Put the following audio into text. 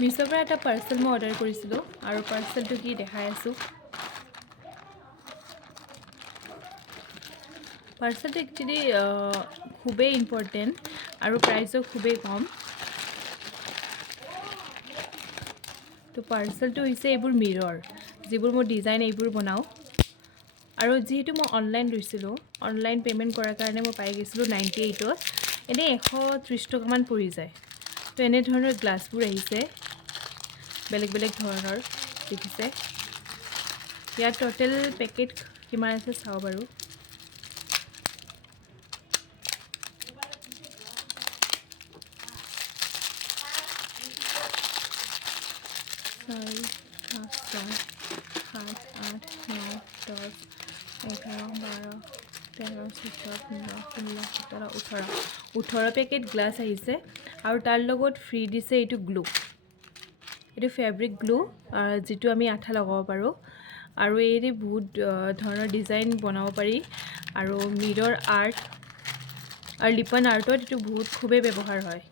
মিছ'ৰ পৰা এটা পাৰ্চেল মই অৰ্ডাৰ কৰিছিলোঁ আৰু পাৰ্চেলটো কি দেখাই আছোঁ। পাৰ্চেলটো একচুৱেলি খুবেই ইম্পৰ্টেণ্ট আৰু প্ৰাইচো খুবেই কম। তো পাৰ্চেলটো হৈছে এইবোৰ মিৰৰ, যিবোৰ মই ডিজাইন এইবোৰ বনাওঁ। আৰু যিহেতু মই অনলাইন লৈছিলোঁ, অনলাইন পে'মেণ্ট কৰাৰ কাৰণে মই পাই গৈছিলোঁ 98ত। এনেই 130 টকামান পৰি যায়। তো এনেধৰণৰ গ্লাছবোৰ আহিছে, বেলেগ বেলেগ ধৰণৰ দেখিছে। ইয়াত টোটেল পেকেট কিমান আছে চাওঁ বাৰু। ওঠৰ পেকেট গ্লাছ আহিছে আৰু তাৰ লগত ফ্ৰী দিছে এইটো গ্লু। এইটো ফেব্ৰিক গ্লু, যিটো আমি আঠা লগাব পাৰোঁ। আৰু এই বহুত ধৰণৰ ডিজাইন বনাব পাৰি। আৰু মিৰৰ আৰ্ট আৰু লিপন আৰ্টত এইটো খুবেই ব্যৱহাৰ হয়।